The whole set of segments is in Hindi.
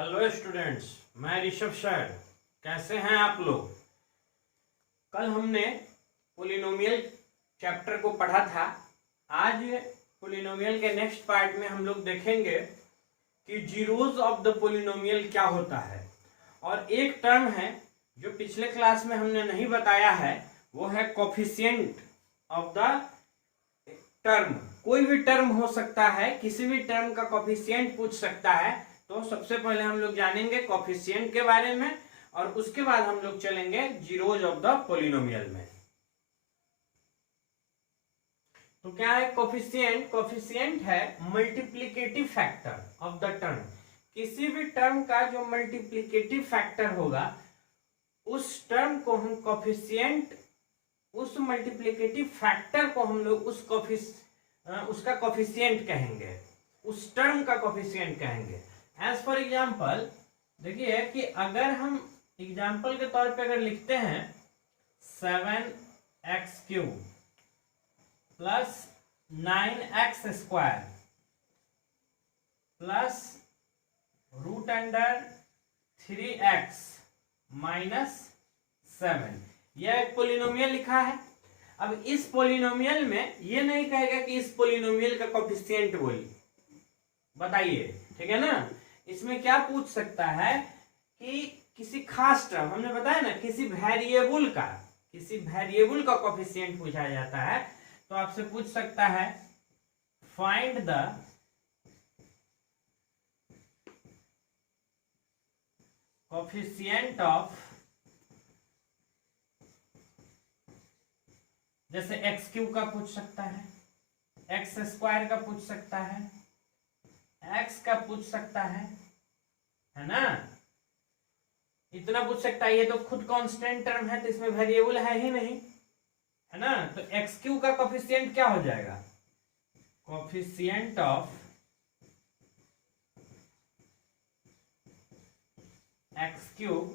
हेलो स्टूडेंट्स, मैं ऋषभ सर। कैसे हैं आप लोग? कल हमने पोलिनोमियल चैप्टर को पढ़ा था। आज पोलिनोमियल के नेक्स्ट पार्ट में हम लोग देखेंगे कि जीरोज ऑफ द पोलिनोमियल क्या होता है। और एक टर्म है जो पिछले क्लास में हमने नहीं बताया है, वो है कोफिशिएंट ऑफ द टर्म। कोई भी टर्म हो सकता है, किसी भी टर्म का कोफिशिएंट पूछ सकता है। तो सबसे पहले हम लोग जानेंगे कोफिशिएंट के बारे में और उसके बाद हम लोग चलेंगे जीरोज ऑफ द पोलिनोमियल में। तो क्या है कोफिशिएंट? कोफिशिएंट है multiplicative factor of the term. किसी भी टर्म का जो मल्टीप्लिकेटिव फैक्टर होगा उस टर्म को हम कोफिशिएंट, उस मल्टीप्लिकेटिव फैक्टर को हम लोग उसका कोफिशिएंट कहेंगे, उस टर्म का कोफिशिएंट कहेंगे। एज फॉर एग्जाम्पल देखिए कि अगर हम एग्जाम्पल के तौर पे अगर लिखते हैं 7x³ plus 9x² plus √3x minus 7, यह एक पोलिनोमियल लिखा है। अब इस पोलिनोमियल में ये नहीं कहेगा कि इस पोलिनोमियल का कोफिशिएंट बताइए, ठीक है ना। इसमें क्या पूछ सकता है कि किसी खास टर्म, हमने बताया ना किसी वेरिएबल का कोफिशिएंट पूछा जाता है तो आपसे पूछ सकता है फाइंड द कोफिशिएंट ऑफ, जैसे x³ का पूछ सकता है, x² का पूछ सकता है, x का पूछ सकता है ना, इतना पूछ सकता है। ये तो खुद कांस्टेंट टर्म है तो इसमें वेरिएबल है ही नहीं, है ना। तो x³ का कोफिशिएंट क्या हो जाएगा? कोफिशिएंट ऑफ x³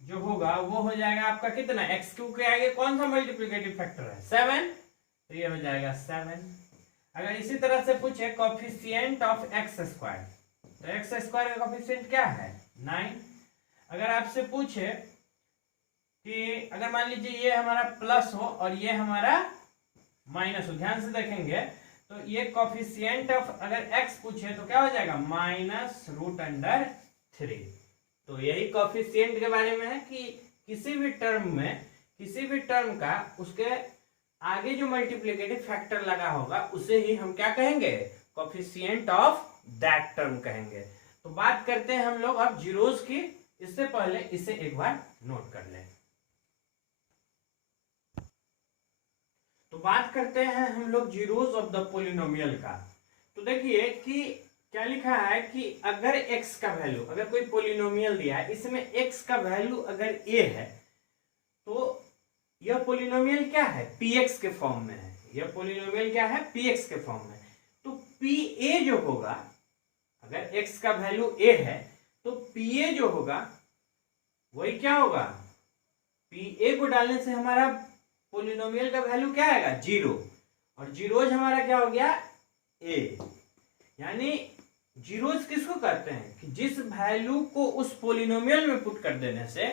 जो होगा वो हो जाएगा आपका कितना? x³ के आगे कौन सा मल्टीप्लिकेटिव फैक्टर है? 7, तो ये हो जाएगा 7। अगर इसी तरह से पूछे कोफिशिएंट ऑफ x² तो x² का कोफिशिएंट क्या है? 9। अगर आपसे पूछे कि अगर मान लीजिए ये हमारा प्लस हो और ये हमारा माइनस हो, ध्यान से देखेंगे तो ये कोफिशिएंट ऑफ अगर x पूछे तो क्या हो जाएगा? -√3। तो यही कोफिशिएंट के बारे में है कि किसी भी टर्म का उसके आगे जो मल्टीप्लिकेटिव फैक्टर लगा होगा उसे ही हम क्या कहेंगे? कोफिशिएंट ऑफ दैट टर्म कहेंगे। तो बात करते हैं हम लोग अब जीरोज की। इससे पहले इसे एक बार नोट कर लें। तो बात करते हैं हम लोग जीरोज ऑफ द पोलिनोमियल का। तो देखिए कि क्या लिखा है कि अगर x का वैल्यू, अगर कोई पोलिनोमियल दिया है इसमें x का वैल्यू अगर a है तो यह पोलिनोमियल क्या है? px के फॉर्म में है। यह पोलिनोमियल क्या है? px के फॉर्म में। तो pa जो होगा, अगर x का वैल्यू a है तो pa जो होगा वही क्या होगा? pa को डालने से हमारा पोलिनोमियल का वैल्यू क्या आएगा? 0। और जीरोज हमारा क्या हो गया? a। यानी जीरोज किसको कहते हैं? कि जिस वैल्यू को उस पोलिनोमियल में पुट कर देने से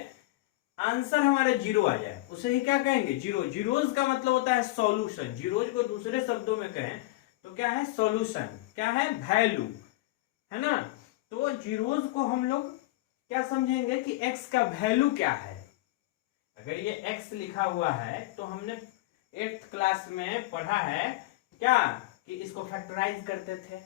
आंसर हमारा 0 आ जाए उसे ही क्या कहेंगे? जीरो। जीरोज का मतलब होता है सॉल्यूशन। जीरोज को दूसरे शब्दों में कहें तो क्या है? सॉल्यूशन। क्या है? वैल्यू, है ना। तो जीरोज को हम लोग क्या समझेंगे कि x का वैल्यू क्या है। अगर ये x लिखा हुआ है तो हमने 8th क्लास में पढ़ा है क्या कि इसको फैक्टराइज करते थे,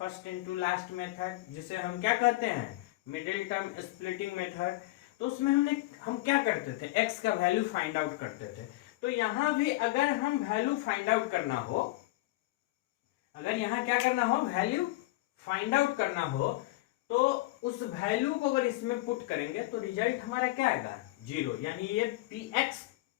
फर्स्ट इनटू लास्ट मेथड, जिसे हम क्या कहते हैं? Middle term splitting method. तो उसमें हम क्या करते थे? x का वैल्यू फाइंड आउट करते थे। तो यहां भी अगर हम वैल्यू फाइंड आउट करना हो, अगर यहां क्या करना हो? वैल्यू फाइंड आउट करना हो तो उस वैल्यू को अगर इसमें पुट करेंगे तो रिजल्ट हमारा क्या आएगा? 0। यानी ये px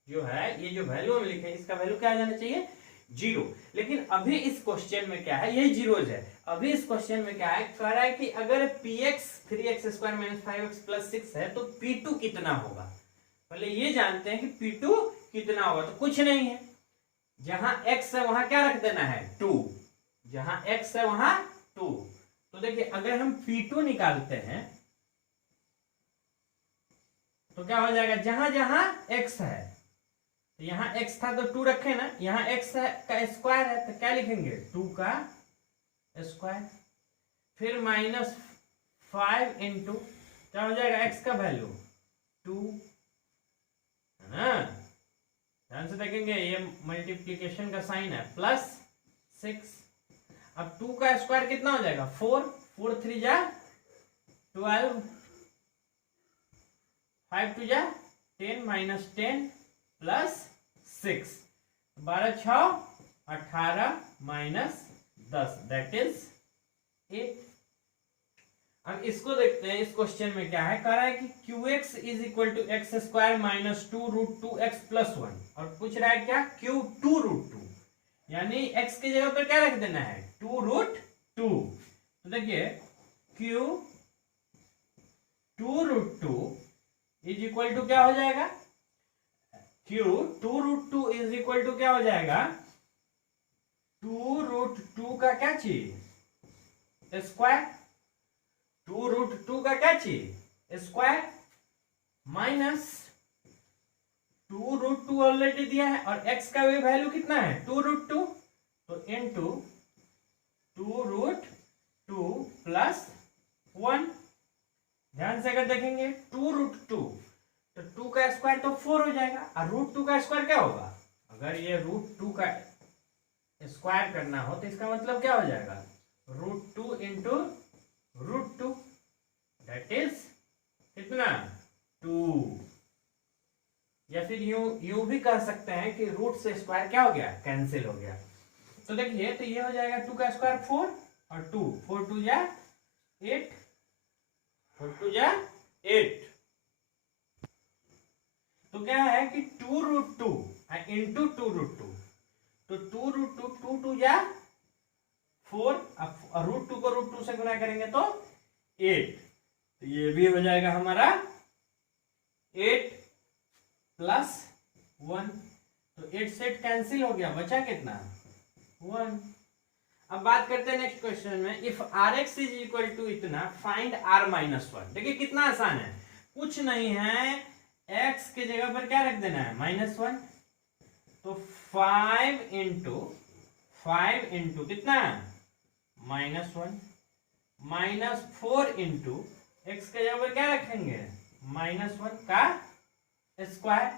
जो है, ये जो वैल्यू हम लिखे इसका वैल्यू क्या आ जाना चाहिए? 0। लेकिन अभी इस क्वेश्चन में क्या है? ये जीरोज है। अभी इस क्वेश्चन में क्या है? कह रहा है कि अगर px 3x² - 5x + 6 है तो p2 कितना होगा। पहले ये जानते हैं कि p2 कितना होगा। तो कुछ नहीं है, जहां x है वहां क्या रख देना है? 2। जहां x है वहां 2। तो देखिए अगर हम P2 निकालते हैं तो क्या हो जाएगा, जहां जहां x है, तो यहाँ x था तो 2 रखे ना, यहाँ x है का स्क्वायर है तो क्या लिखेंगे 2 का स्क्वायर, फिर -5 इंटू क्या हो जाएगा x का वैल्यू 2 है ना, ध्यान से देखेंगे ये मल्टीप्लीकेशन का साइन है, +6। अब 2 का स्क्वायर कितना हो जाएगा 4, 4 3 जा 12, 5 2 जा 10 -10 +6, 12 6 18 -10 दैट इज 8। अब इसको देखते हैं, इस क्वेश्चन में क्या है, कह रहा है कि qx is equal to x square -2√2x + 1, और पूछ रहा है क्या q2√2, यानी x की जगह पर क्या रख देना है 2√2। तो देखिए q2√2 इज इक्वल टू क्या हो जाएगा, q2√2 इज इक्वल टू क्या हो जाएगा 2√2 का क्या चीज स्क्वायर, 2√2 का क्या चीज स्क्वायर, माइनस 2√2 ऑलरेडी दिया है और x का भी वैल्यू कितना है 2√2, तो इनटू 2√2 + 1। ध्यान से अगर देखेंगे 2√2 तो 2 का स्क्वायर तो 4 हो जाएगा, और √2 का स्क्वायर क्या होगा, अगर ये √2 का स्क्वायर करना हो तो इसका मतलब क्या हो जाएगा √2 इंटू √2 दैट इज कितना 2, या फिर यूं भी कह सकते हैं कि रूट से स्क्वायर क्या हो गया कैंसिल हो गया। तो देखिए तो ये हो जाएगा 2 का स्क्वायर 4 और 2 4 2 जा 8, 4 2 जा 8, तो क्या है कि 2√2 इंटू 2√2, तो 2√2 2 2 जा 4, और √2 को √2 से गुना करेंगे तो 8, तो ये भी हो जाएगा हमारा 8 + 1, तो 8 से 8 कैंसिल हो गया, बचा कितना 1। अब बात करते हैं नेक्स्ट क्वेश्चन में, if Rx is equal to इतना फाइंड R -1। देखिए कितना आसान है, कुछ नहीं है, x के जगह पर क्या रख देना है -1, तो 5 इंटू कितना -1 -4 इंटू x के जगह पर क्या रखेंगे -1 का स्क्वायर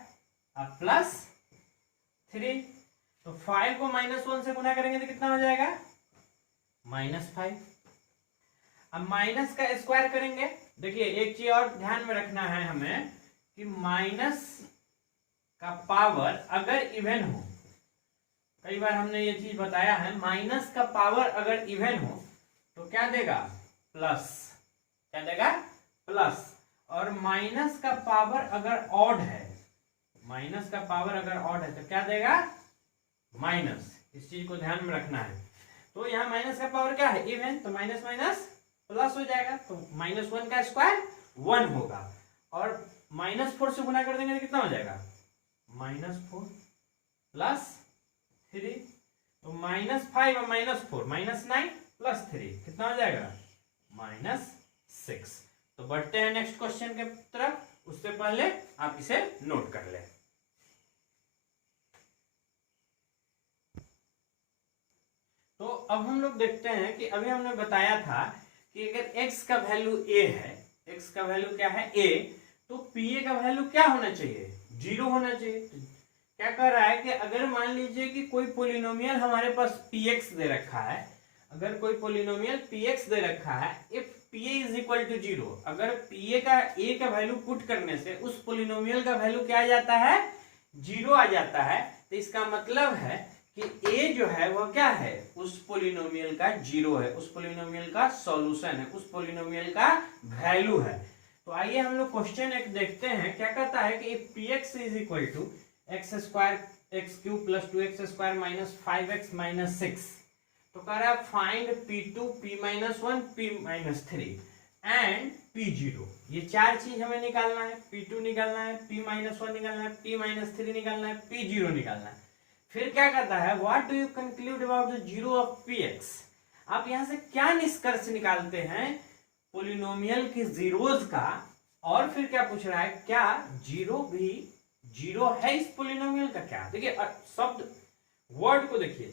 अब +3, तो 5 को -1 से गुना करेंगे तो कितना हो जाएगा -5। अब माइनस का स्क्वायर करेंगे, देखिए एक चीज और ध्यान में रखना है हमें कि माइनस का पावर अगर इवन हो, कई बार हमने ये चीज बताया है, माइनस का पावर अगर इवन हो तो क्या देगा प्लस, क्या देगा प्लस, और माइनस का पावर अगर ऑड है, माइनस का पावर अगर ऑड है तो क्या देगा माइनस। इस चीज को ध्यान में रखना है। तो यहाँ माइनस का पावर क्या है इवन, तो माइनस माइनस प्लस हो जाएगा, तो -1 का स्क्वायर 1 होगा, और -4 से गुना कर देंगे तो कितना हो जाएगा -4 + 3, तो -5 और -4 -9 + 3 कितना हो जाएगा -6। तो बढ़ते हैं नेक्स्ट क्वेश्चन के तरफ, उससे पहले आप इसे नोट कर लें। तो अब हम लोग देखते हैं कि अभी हमने बताया था कि अगर x का वैल्यू a है, x का वैल्यू क्या है a, तो pa का वैल्यू क्या होना चाहिए 0 होना चाहिए। क्या कर रहा है कि अगर मान लीजिए कि कोई पोलिनोमियल हमारे पास px दे रखा है, अगर कोई पोलिनोमियल px दे रखा है, if pa is equal to 0, अगर pa का a का वैल्यू पुट करने से उस पोलिनोमियल का वैल्यू क्या आ जाता है 0 आ जाता है, तो इसका मतलब है कि a जो है वह क्या है उस पोलिनोमियल का 0 है, उस पोलिनोमियल का सॉल्यूशन है, उस पोलिनोमियल का वैल्यू है। तो आइए हम लोग क्वेश्चन एक देखते हैं, क्या कहता है कि if px is equal to x² + 2x² - 5x - 6, तो कह रहा है find p2 p-1 p-3 and p0। ये चार चीज हमें निकालना है, p2 निकालना है, p-1 निकालना है, p-3 निकालना है, p0 निकालना है। फिर क्या कहता है what do you conclude about the 0 of px। आप यहां से क्या निष्कर्ष निकालते हैं पोलिनोमियल के जीरोज का और फिर क्या पूछ रहा है, क्या जीरो भी जीरो है इस पोलिनोमियल का? क्या देखिए शब्द वर्ड को देखिए,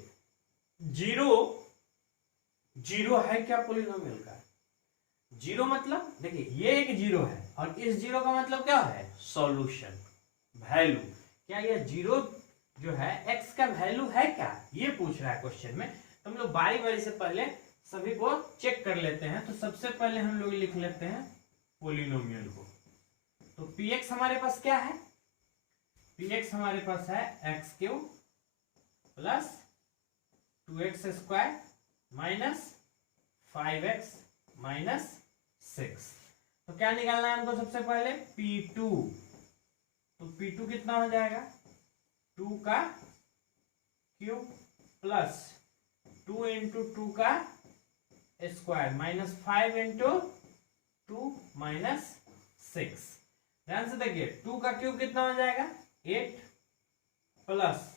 जीरो जीरो है क्या पोलिनोमियल का? जीरो मतलब देखिए ये एक जीरो है और इस जीरो का मतलब क्या है, सॉल्यूशन, वैल्यू। क्या यह जीरो जो है एक्स का वैल्यू है क्या, ये पूछ रहा है क्वेश्चन में। तो हम लोग बारी बारी से पहले सभी को चेक कर लेते हैं। तो सबसे पहले हम लोग लिख लेते हैं पोलिनोमियल को। तो px हमारे पास क्या है, px हमारे पास है x cube plus 2x² minus 5x minus 6। तो क्या निकालना है हमको सबसे पहले, P2। तो P2 कितना हो जाएगा, 2 का क्यूब प्लस 2 इंटू 2 का स्क्वायर माइनस 5 इंटू 2 माइनस 6। ध्यान से देखिए 2 का क्यूब कितना हो जाएगा 8 प्लस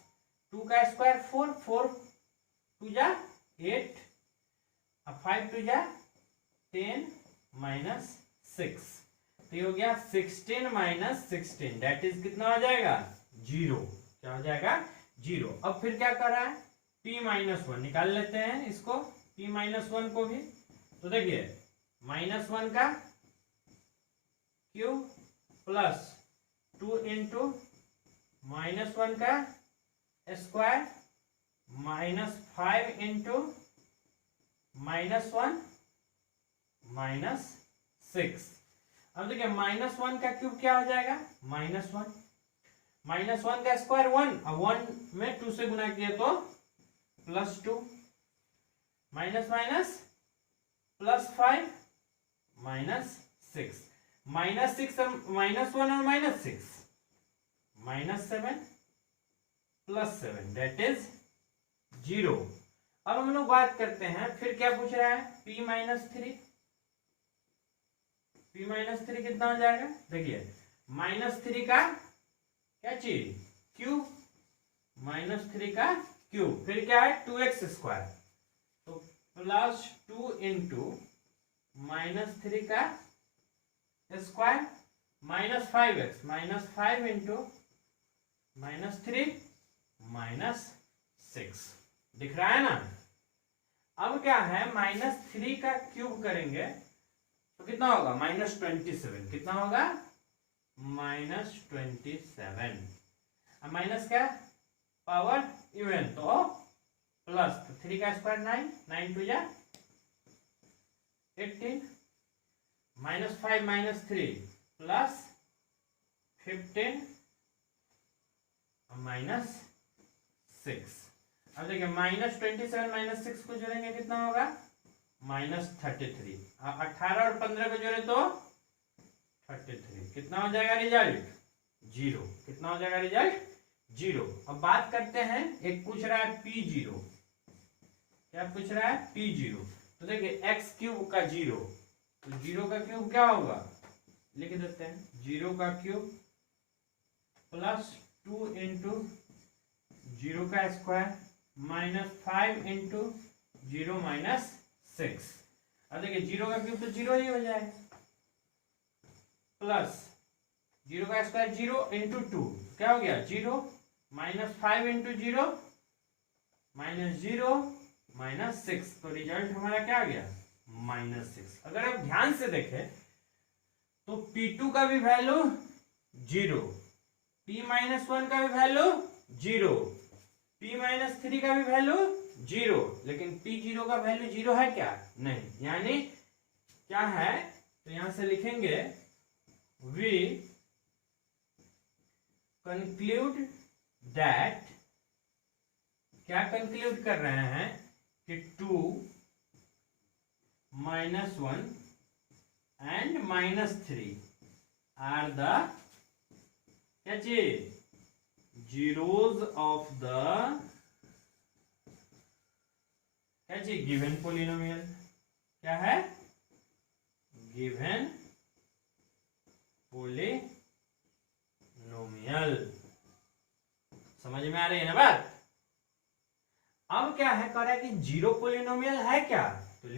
2 का स्क्वायर 4, 4 2 जा 8 और 5 2 जा 10 माइनस 6। तो ये हो गया 16 माइनस 16, दैट इज कितना हो जाएगा 0। क्या हो जाएगा 0। अब फिर क्या कर रहा है, p माइनस 1 निकाल लेते हैं इसको, p माइनस 1 को भी। तो देखिए माइनस 1 का क्यूब प्लस 2 इंटू माइनस 1 का square minus 5 into minus 1 minus 6। अब देखिए माइनस 1 का क्यूब क्या हो जाएगा माइनस 1, माइनस 1 का स्क्वायर 1 और 1 में 2 से गुना किया तो plus 2 minus minus plus 5 minus 6, minus 6 और माइनस 1 और minus 6 minus 7 plus 7, that is 0। अब हम लोग बात करते हैं फिर क्या पूछ रहा है, p माइनस 3। p माइनस 3 कितना हो जाएगा, देखिए माइनस 3 का क्या चीज क्यूब, माइनस 3 का क्यूब, फिर क्या है 2x², तो प्लस 2 इंटू माइनस 3 का square minus 5x minus 5 into minus 3 minus 6। दिख रहा है ना। अब क्या है माइनस 3 का क्यूब करेंगे तो कितना होगा माइनस 27, कितना होगा माइनस 27। अब माइनस का पावर इवन तो प्लस, तो 3 का स्क्वायर 9, 9 2 जा 18 माइनस 5 माइनस 3 प्लस 15 माइनस 6। अब देखिए माइनस 27 माइनस 6 को जोड़ेंगे कितना होगा माइनस 33, 18 और 15 को जोड़े तो 33, कितना हो जाएगा रिजल्ट 0। कितना हो जाएगा रिजल्ट 0। अब बात करते हैं, एक पूछ रहा है P0, क्या पूछ रहा है P0। तो देखिए एक्स क्यूब का 0, तो 0 का क्यूब क्या होगा लिख देते हैं, 0 का क्यूब प्लस 2 इंटू 0 का स्क्वायर माइनस 5 इंटू 0 माइनस 6। अब देखिए 0 का क्यूब तो 0 ही हो जाएगा, प्लस 0 का स्क्वायर 0 इंटू 2 क्या हो गया 0 माइनस 5 इंटू 0 माइनस 0 माइनस 6। तो रिजल्ट हमारा क्या आ गया माइनस 6। अगर आप ध्यान से देखें तो P2 का भी वैल्यू 0, P माइनस 1 का भी वैल्यू 0, P माइनस 3 का भी वैल्यू 0, लेकिन P0 का वैल्यू 0 है क्या नहीं, यानी क्या है तो यहां से लिखेंगे we conclude that, क्या कंक्लूड कर रहे हैं कि 2 minus 1 and minus 3 are the क्या चीज जीरोज ऑफ द क्या चीज गिवन पोलिनोमियल। क्या है गिवन पोलिनोमियल। समझ में आ रही है ना बात। अब क्या है कह रहा है कि जीरो पोलिनोमियल है क्या, तो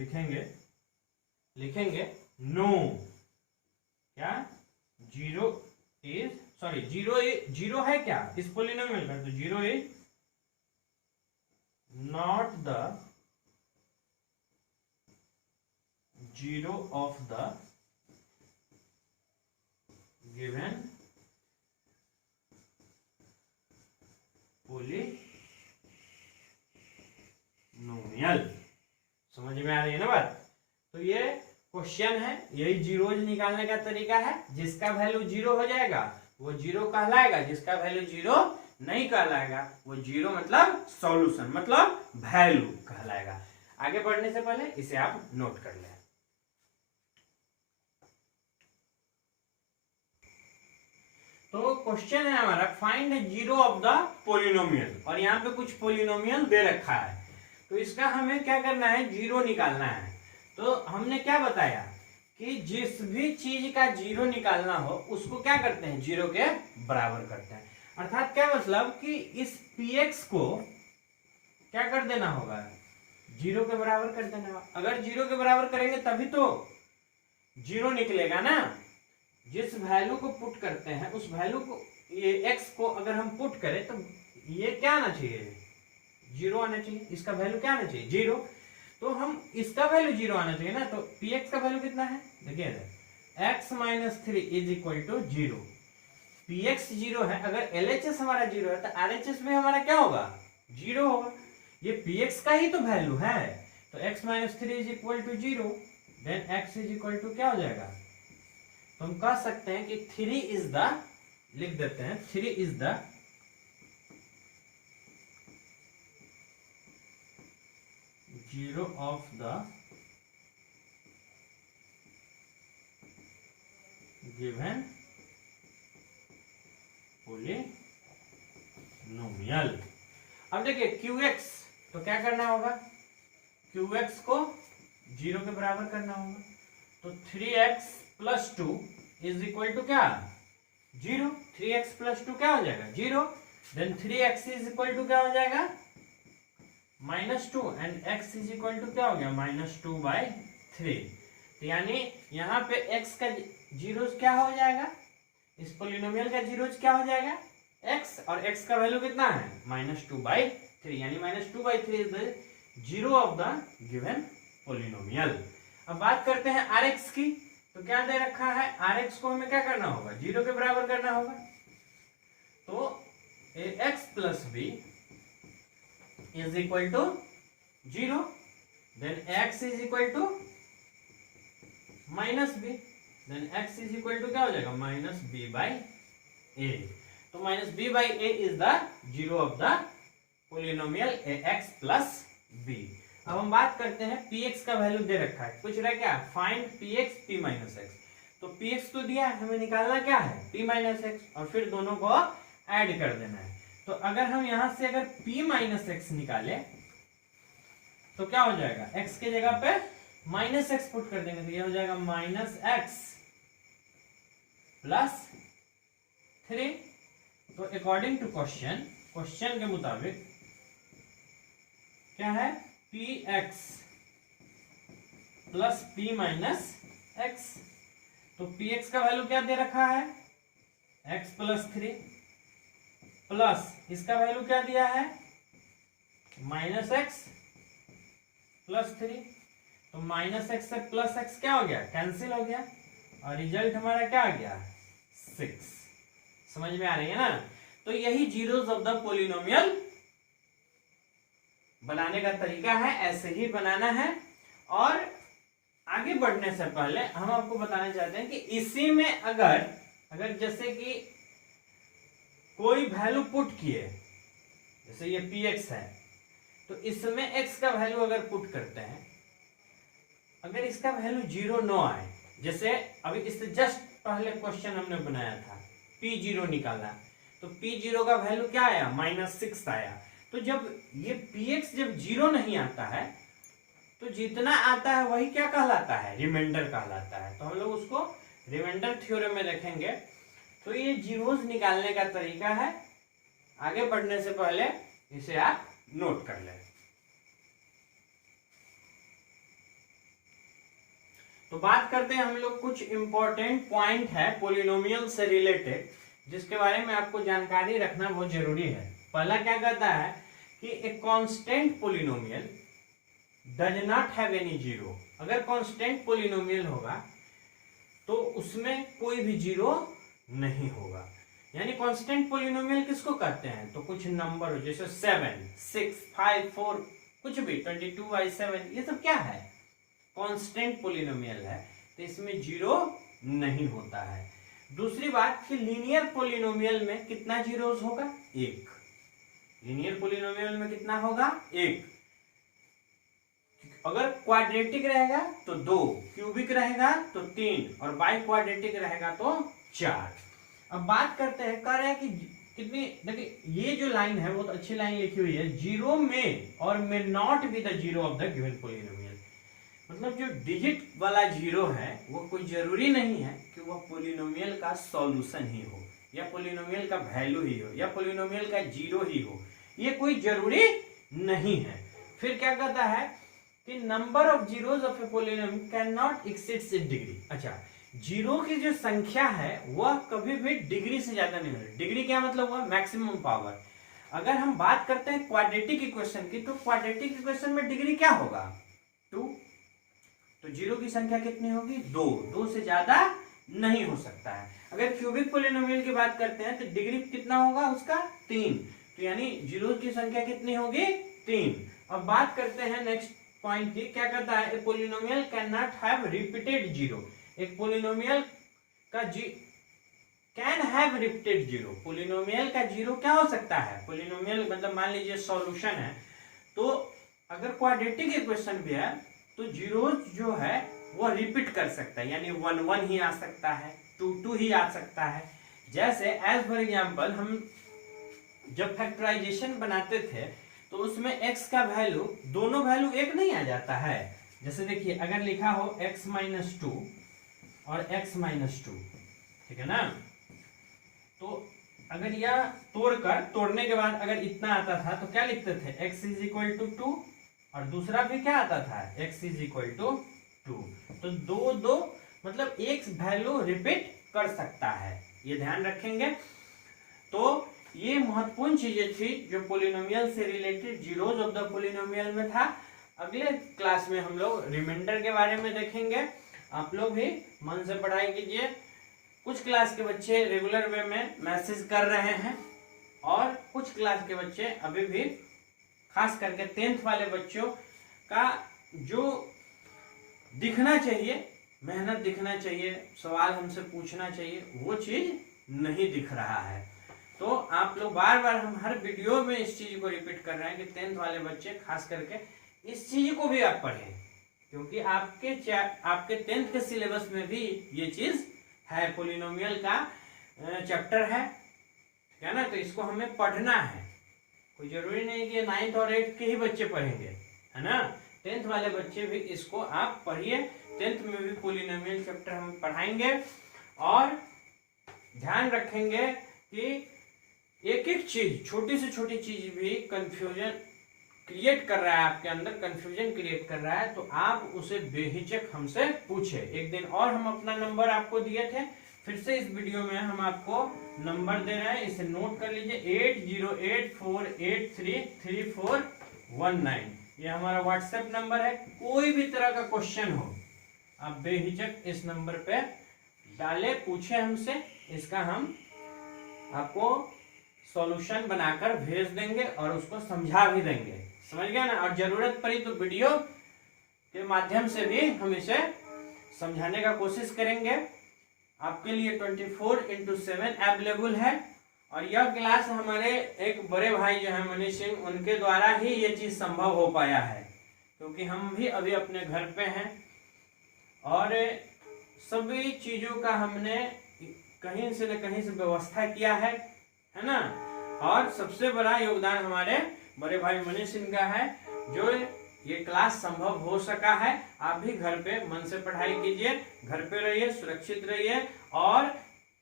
लिखेंगे नो, क्या जीरो इज सॉरी जीरो है क्या इस पोलिनोमियल का, तो zero is not the zero of the given polynomial. समझ में आ रही है ना बात। तो ये क्वेश्चन है, यही जीरोज निकालने का तरीका है। जिसका वैल्यू जीरो हो जाएगा वो जीरो कहलाएगा, जिसका वैल्यू जीरो नहीं कहलाएगा वो जीरो मतलब सॉल्यूशन मतलब वैल्यू कहलाएगा। आगे बढ़ने से पहले इसे आप नोट कर लें। तो क्वेश्चन है हमारा find zero of the polynomial, और यहाँ पे कुछ पोलिनोमियल दे रखा है, तो इसका हमें क्या करना है, जीरो निकालना है। तो हमने क्या बताया कि जिस भी चीज का जीरो निकालना हो उसको क्या करते हैं, जीरो के बराबर करते हैं। अर्थात क्या मतलब कि इस px को क्या कर देना होगा, जीरो के बराबर कर देना होगा। अगर जीरो के बराबर करेंगे तभी तो जीरो निकलेगा ना। जिस वैल्यू को पुट करते हैं उस वैल्यू को, ये x को अगर हम पुट करें तो ये क्या आना चाहिए, जीरो आना चाहिए। इसका वैल्यू क्या आना चाहिए, जीरो। तो हम इसका वैल्यू जीरो आना चाहिए ना। तो px का वैल्यू कितना है, देखिए x minus 3 is equal to zero. px zero है, अगर LHS हमारा जीरो है तो RHS भी हमारा क्या होगा, जीरो होगा। ये px का ही तो वैल्यू है। तो x minus 3 is equal to zero, then x is equal to क्या हो जाएगा, तो हम कह सकते हैं कि 3 इज द, लिख देते हैं 3 is the zero of the given polynomial. अब देखिए qx, तो क्या करना होगा, qx को जीरो के बराबर करना होगा। तो 3x plus 2 is equal to क्या, जीरो। 3x प्लस 2 क्या हो जाएगा, zero. Then 3x is equal to क्या हो जाएगा, -2, and x is equal to क्या हो गया, -2/3। तो यानी यहाँ पे x का जीरोज क्या हो जाएगा, इस पोलिनोमियल का जीरोज क्या हो जाएगा, x, और x का वैल्यू कितना है, -2/3, यानी -2/3 is the zero of the given polynomial. अब बात करते हैं Rx की। तो क्या दे रखा है, Rx को हमें क्या करना होगा, जीरो के बराबर करना होगा। तो ax plus b is equal to zero, then x is equal to minus b, then x is equal to क्या हो जाएगा, -b/a। तो -b/a is the zero of the polynomial ax plus b। अब हम बात करते हैं px का वैल्यू दे रखा है, पूछ रहा है क्या, find px p minus x. तो px तो दिया है, हमें निकालना क्या है, p माइनस एक्स, और फिर दोनों को ऐड कर देना है। तो अगर हम यहां से अगर p माइनस एक्स निकाले तो क्या हो जाएगा, x के जगह पे माइनस एक्स पुट कर देंगे तो ये हो जाएगा -x प्लस 3। तो अकॉर्डिंग टू क्वेश्चन के मुताबिक क्या है, px plus p minus x. तो px का वैल्यू क्या दे रखा है, x प्लस 3, प्लस इसका वैल्यू क्या दिया है, -x प्लस 3। तो -x से प्लस x क्या हो गया, कैंसिल हो गया, और रिजल्ट हमारा क्या आ गया, 6। समझ में आ रही है ना। तो यही जीरोस ऑफ द पोलिनोमियल बनाने का तरीका है, ऐसे ही बनाना है। और आगे बढ़ने से पहले हम आपको बताना चाहते हैं कि इसी में अगर जैसे कि कोई वैल्यू पुट किए, जैसे ये px है, तो इसमें x का वैल्यू अगर पुट करते हैं, अगर इसका वैल्यू जीरो न आए, जैसे अभी इससे जस्ट पहले क्वेश्चन हमने बनाया था, p0 निकाला, तो p0 का वैल्यू क्या आया, -6 आया। तो जब ये px जब जीरो नहीं आता है तो जितना आता है वही क्या कहलाता है, रिमाइंडर कहलाता है। तो हम लोग उसको रिमाइंडर थ्योरम में रखेंगे। तो ये जीरोस निकालने का तरीका है। आगे बढ़ने से पहले इसे आप नोट कर लें। तो बात करते हैं हम लोग कुछ इंपॉर्टेंट पॉइंट है पोलिनोमियल से रिलेटेड, जिसके बारे में आपको जानकारी रखना बहुत जरूरी है। पहला क्या कहता है कि a constant polynomial does not have any zero. अगर कांस्टेंट पोलिनोमियल होगा तो उसमें कोई भी जीरो नहीं होगा। यानी कांस्टेंट पोलिनोमियल किसको कहते हैं, तो कुछ नंबर हो जैसे 7, 6, 5, 4 कुछ भी 22/7 ये सब क्या है, कांस्टेंट पोलिनोमियल है, तो इसमें जीरो नहीं होता है। दूसरी बात कि लीनियर पोलिनोमियल में कितना जीरोस होगा, 1। लीनियर पोलिनोमियल में कितना होगा, 1। अगर क्वाड्रेटिक रहेगा तो 2, क्यूबिक रहेगा तो 3 और बाई क्वाड्रेटिक रहेगा तो 4। अब बात करते हैं, कह रहे हैं कि कितनी, देखिए ये जो लाइन है बहुत अच्छी लाइन लिखी हुई है, जीरो में और may not be the zero of the given polynomial. मतलब जो डिजिट वाला जीरो है वो कोई जरूरी नहीं है कि वह पोलिनोमियल का सॉल्यूशन ही हो, या पोलिनोमियल का वैल्यू ही हो, या पोलिनोमियल का जीरो ही हो, ये कोई जरूरी नहीं है। फिर क्या कहता है कि number of zeros of A polynomial can not exceeds in degree. अच्छा, जीरो की जो संख्या है वह कभी भी डिग्री से ज्यादा नहीं होगी। डिग्री क्या मतलब हुआ, मैक्सिमम पावर। अगर हम बात करते हैं क्वाड्रेटिक इक्वेशन की, तो क्वाड्रेटिक इक्वेशन में डिग्री क्या होगा, 2। तो जीरो की संख्या कितनी होगी, 2 से ज्यादा नहीं हो सकता है। अगर क्यूबिक पोलिनोमियल की बात करते हैं तो डिग्री कितना होगा उसका, 3। तो यानी जीरो की संख्या कितनी होगी, 3। अब बात करते हैं नेक्स्ट पॉइंट की, क्या कहता है, a polynomial can not have repeated zero. एक पोलिनोमियल का can have repeated zero, polynomial का जीरो क्या हो सकता है, पोलिनोमियल मतलब मान लीजिए सॉल्यूशन है, तो अगर क्वाड्रेटिक इक्वेशन भी है तो जीरो जो है वो रिपीट कर सकता है, यानी 1 1 ही आ सकता है, 2 2 ही आ सकता है। जैसे एज फॉर एग्जाम्पल हम जब फैक्टराइजेशन बनाते थे तो उसमें x का वैल्यू, दोनों वैल्यू एक नहीं आ जाता है। जैसे देखिए अगर लिखा हो x - 2 और x - 2, ठीक है ना, तो अगर यह तोड़ने के बाद अगर इतना आता था तो क्या लिखते थे, x = 2, और दूसरा भी क्या आता था, x = 2। तो दो मतलब एक वैल्यू रिपीट कर सकता है, ये ध्यान रखेंगे। तो ये महत्वपूर्ण चीजें थी जो पोलिनोमियल से related zeros of the polynomial में था। अगले क्लास में हम लोग रिमाइंडर के बारे में देखेंगे। आप लोग भी मन से पढ़ाई कीजिए। कुछ क्लास के बच्चे रेगुलर वे में मैसेज कर रहे हैं और कुछ क्लास के बच्चे अभी भी, खास करके 10th वाले बच्चों का जो दिखना चाहिए, मेहनत दिखना चाहिए, सवाल हमसे पूछना चाहिए, वो चीज नहीं दिख रहा है। तो आप लोग बार बार, हम हर वीडियो में इस चीज को रिपीट कर रहे हैं कि 10th वाले बच्चे खास करके इस चीज को भी आप पढ़ें, क्योंकि आपके 10th के सिलेबस में भी ये चीज है, पोलिनोमियल का चैप्टर है ना, तो इसको हमें पढ़ना है। कोई जरूरी नहीं कि 9th और 8th के ही बच्चे पढ़ेंगे, है ना, 10th वाले बच्चे भी इसको आप पढ़िए। 10th में भी पोलिनोमियल चैप्टर हम पढ़ाएंगे और ध्यान रखेंगे कि एक एक चीज, छोटी से छोटी चीज भी कंफ्यूजन क्रिएट कर रहा है, आपके अंदर कंफ्यूजन क्रिएट कर रहा है, तो आप उसे बेहिचक हमसे पूछे। एक दिन और हम अपना नंबर आपको दिए थे, फिर से इस वीडियो में हम आपको नंबर दे रहे हैं, इसे नोट कर लीजिए, 8084833419। ये हमारा व्हाट्सएप नंबर है। कोई भी तरह का क्वेश्चन हो आप बेहिचक इस नंबर पे डाले, पूछे हमसे, इसका हम आपको सॉल्यूशन बनाकर भेज देंगे और उसको समझा भी देंगे, समझ गया ना। और जरूरत पड़ी तो वीडियो के माध्यम से भी हम इसे समझाने का कोशिश करेंगे। आपके लिए 24/7 अवेलेबल है। और यह क्लास हमारे एक बड़े भाई जो है मनीष सिंह, उनके द्वारा ही ये चीज संभव हो पाया है, क्योंकि हम भी अभी अपने घर पे हैं और सभी चीजों का हमने कहीं से न कहीं से व्यवस्था किया है ना। और सबसे बड़ा योगदान हमारे बड़े भाई मनीष सिंह का है, जो ये क्लास संभव हो सका है। आप भी घर पे मन से पढ़ाई कीजिए, घर पे रहिए, सुरक्षित रहिए। और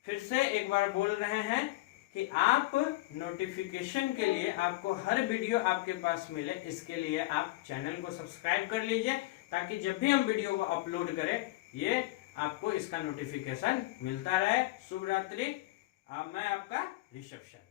फिर से एक बार बोल रहे हैं कि आप नोटिफिकेशन के लिए, आपको हर वीडियो आपके पास मिले, इसके लिए आप चैनल को सब्सक्राइब कर लीजिए, ताकि जब भी हम वीडियो को अपलोड करें ये आपको इसका नोटिफिकेशन मिलता रहे। शुभ रात्रि। मैं आपका ऋषभ सर।